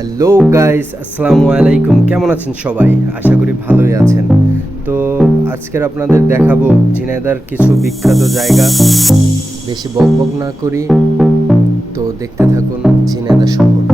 Hello guys, আসসালামু আলাইকুম। কেমন আছেন সবাই? আশা করি ভালোই আছেন। তো আজকের আপনাদের দেখাবো ঝিনাইদহর কিছু বিখ্যাত জায়গা। বেশি বকবক না করি, তো দেখতে থাকুন ঝিনাইদহ শহর।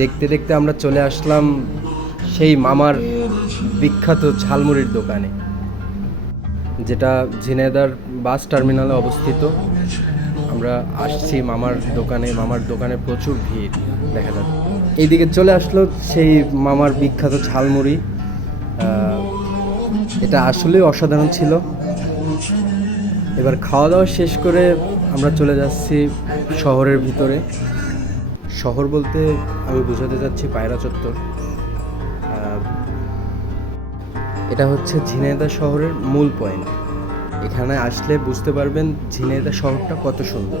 দেখতে দেখতে আমরা চলে আসলাম সেই মামার বিখ্যাত ঝালমুড়ির দোকানে, যেটা ঝিনাইদহর বাস টার্মিনালে অবস্থিত। আমরা আসছি মামার দোকানে প্রচুর ভিড় দেখা যাচ্ছে। এইদিকে চলে আসলো সেই মামার বিখ্যাত ঝালমুড়ি। এটা আসলেই অসাধারণ ছিল। এবার খাওয়া দাওয়া শেষ করে আমরা চলে যাচ্ছি শহরের ভিতরে। শহর বলতে আমি বোঝাতে চাচ্ছি পায়রা চত্বর। এটা হচ্ছে ঝিনাইদহ শহরের মূল পয়েন্ট। এখানে আসলে বুঝতে পারবেন ঝিনাইদহ শহরটা কত সুন্দর।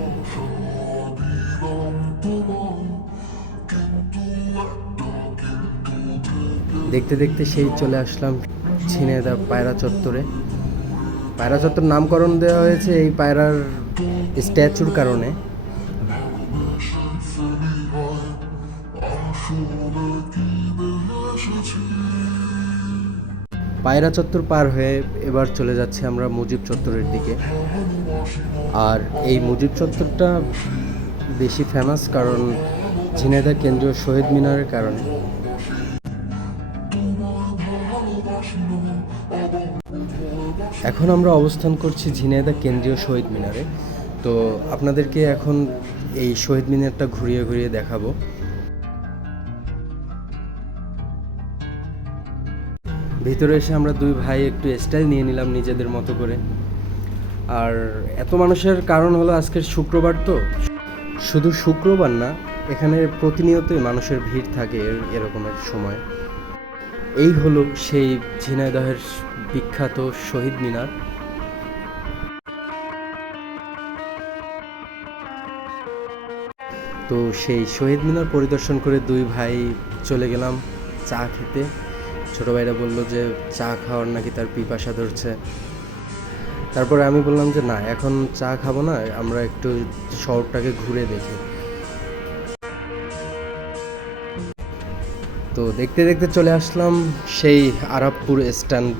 দেখতে দেখতে সেই চলে আসলাম ঝিনাইদহ পায়রা চত্বরে। পায়রা চত্বর নামকরণ দেওয়া হয়েছে এই পায়রার স্ট্যাচুর কারণে। পায়রা চত্বর পার হয়ে এবার চলে যাচ্ছি আমরা মুজিব চত্বরের দিকে। আর এই মুজিব চত্বরটা বেশি ফেমাস কারণ ঝিনাইদহ কেন্দ্রীয় শহীদ মিনারের কারণে। এখন আমরা অবস্থান করছি ঝিনাইদহ কেন্দ্রীয় শহীদ মিনারে। তো আপনাদেরকে এখন এই শহীদ মিনারটা ঘুরিয়ে ঘুরিয়ে দেখাবো। ভিতরে এসে আমরা দুই ভাই একটু স্টাইল নিয়ে নিলাম নিজেদের মতো করে। আর এত মানুষের কারণ হলো আজকের শুক্রবার, তো শুধু শুক্রবার না, এখানে প্রতিনিয়তই মানুষের ভিড় থাকে এরকমের সময়। এই হলো সেই ঝিনাইদহের বিখ্যাত শহীদ মিনার। তো সেই শহীদ মিনার পরিদর্শন করে দুই ভাই চলে গেলাম চা খেতে। ছোটো ভাইরা বললো যে চা খাওয়ার নাকি তার পিপাসা ধরছে। তারপরে আমি বললাম যে না, এখন চা খাবো না, আমরা একটু শহরটাকে ঘুরে দেখি। তো দেখতে দেখতে চলে আসলাম সেই আরাবপুর স্ট্যান্ড,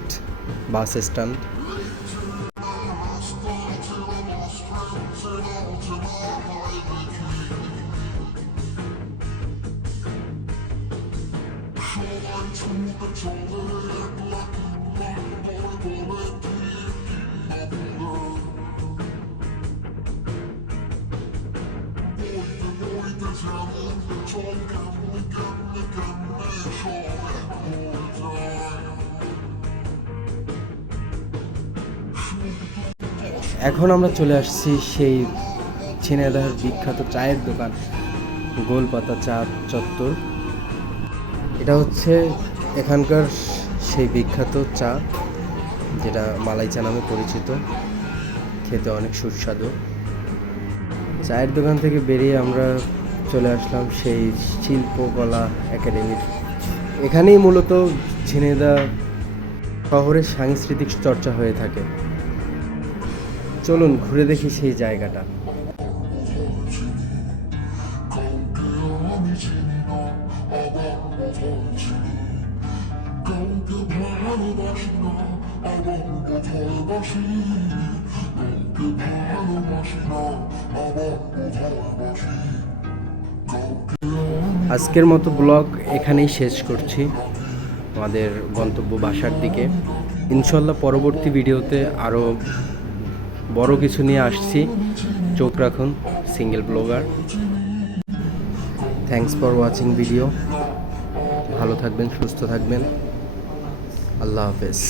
বাস স্ট্যান্ড। এখন আমরা চলে আসছি সেই ঝিনাইদহের বিখ্যাত চায়ের দোকান গোলপাতা চা চত্বর। এটা হচ্ছে এখানকার সেই বিখ্যাত চা, যেটা মালাই চা নামে পরিচিত। খেতে অনেক সুস্বাদু। চায়ের দোকান থেকে বেরিয়ে আমরা চলে আসলাম সেই শিল্পকলা একাডেমির। এখানেই মূলত ঝিনাইদহ শহরের সাংস্কৃতিক চর্চা হয়ে থাকে। চলুন ঘুরে দেখি সেই জায়গাটা। আজকের মতো ব্লগ এখানেই শেষ করছি, আমাদের গন্তব্য বাসার দিকে। ইনশাল্লাহ পরবর্তী ভিডিওতে আরও বড় কিছু নিয়ে আসছি। চোখ রাখুন single blogger. Thanks for watching video. ভালো থাকবেন, সুস্থ থাকবেন। আল্লাহ হাফেজ।